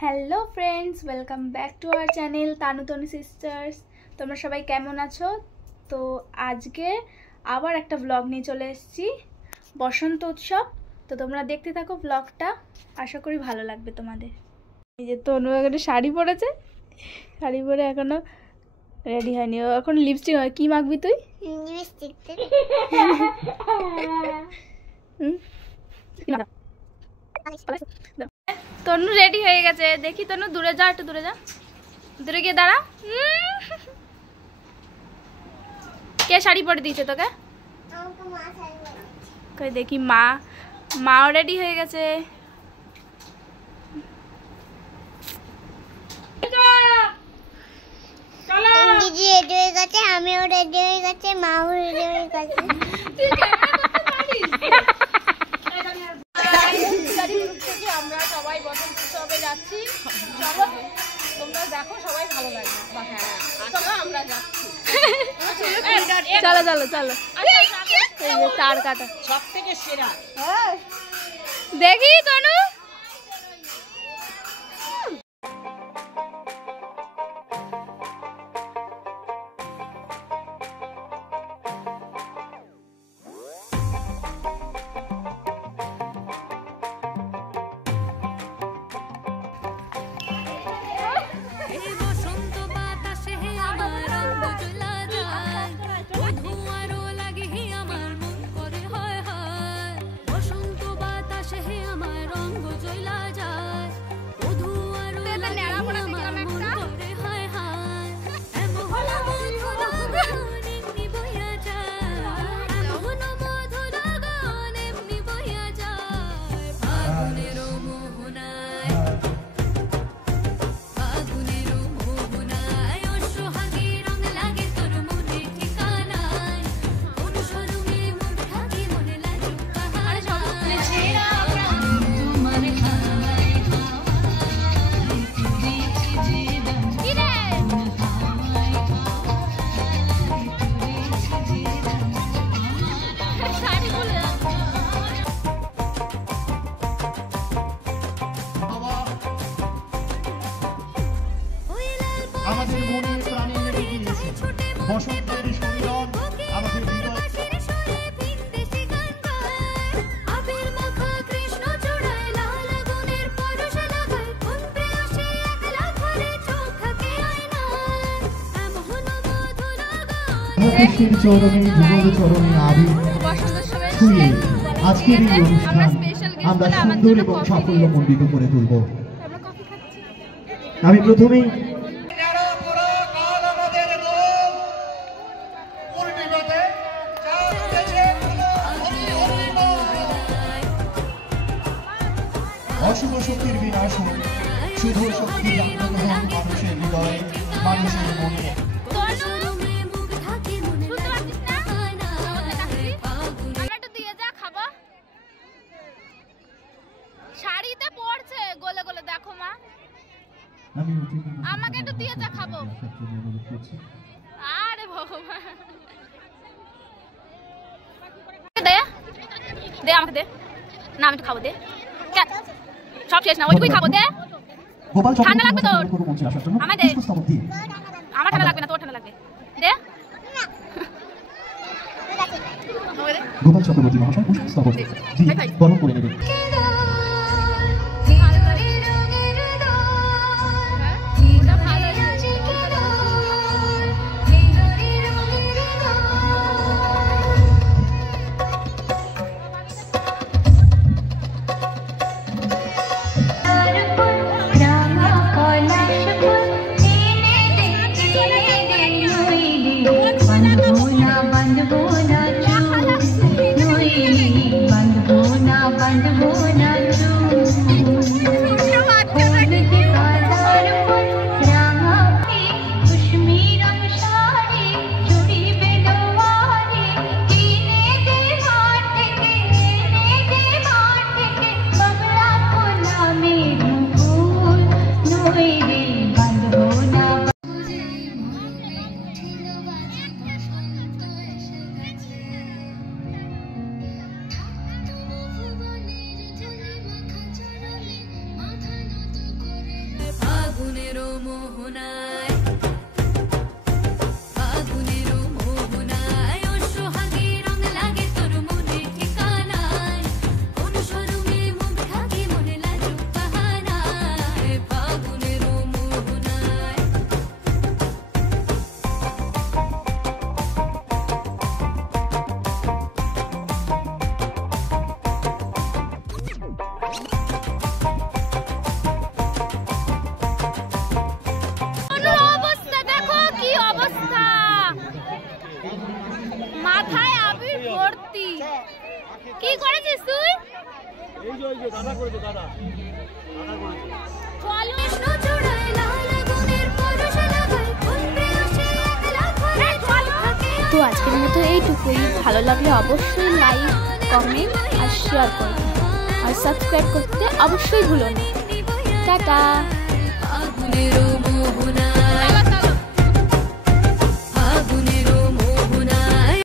Hello friends, welcome back to our channel Tanutani sisters. তোমরা সবাই কেমন আছো? তো আজকে আবার একটা ব্লগ নিয়ে চলে এসেছি, বসন্ত উৎসব। তো তোমরা দেখতে থাকো ব্লগটা, আশা করি ভালো লাগবে তোমাদের। এই যে তনু এখানে শাড়ি পরেছে, শাড়ি পরে এখনো রেডি হয়নি। ও এখন লিপস্টিক, কি মাখবি তুই? লিপস্টিক। তনু রেডি হয়ে গেছে, দেখি তনু দূরে যা, একটু দূরে যা, দূরে গিয়ে দাঁড়া। কে শাড়ি পরে দিয়েছে তোকে? কই দেখি, মাও রেডি হয়ে গেছে। দিদি রেডি হয়ে গেছে, আমিও রেডি হয়ে গেছে, মাও রেডি হয়ে গেছে। আমরা সবাই বসন্ত উৎসবে যাচ্ছি, চলো তোমরা দেখো, সবাই ভালো লাগবে। চলো আমরা যাচ্ছি, চলো চলো চলো। তার কাটা সব থেকে সেরা দেখি তনু। আমাদের মনে প্রাণে লেগে গিয়েছে বসন্তের সম্মিলন, আমাদের হৃদয়। কৃষ্ণের চরণে, যুগল চরণে আবির ছুঁয়ে আজকের এই অনুষ্ঠান আমরা সুন্দর এবং সাফল্যমণ্ডিত করে তুলব। আমি প্রথমেই অশুভ শক্তির বিনাশ হোক, শুভ শক্তি জাগ্রত হোক মানুষের হৃদয়ে, মানুষের মনে। শাড়িতে পড়ছে গলে গলে, দেখো মা, আমাকে একটু দিয়ে যা, খাবো। আরে ভগবান, দে দে আমাকে দে না, আমি একটু খাবো, দে। সব শেষ না, ওইটুকুই খাবো, দে। ঠান্ডা লাগবে তোর, আমায় দে। আমার ঠান্ডা লাগবে না, তোর ঠান্ডা লাগবে, দে। গোপাল চক্রবর্তী মহাশয় পুষ্পস্তবক দিয়ে বরণ করে নেবেন। बंद बोना মাথায় আবির ভর্তি। কি করেছিস তুই? এই যে দাদা করেছে, দাদা করেছে। তো আজকের মতো এইটুকুই। ভালো লাগলে অবশ্যই লাইক, কমেন্ট আর শেয়ার করবেন, আর সাবস্ক্রাইব করতে অবশ্যই ভুলো না। টাটা।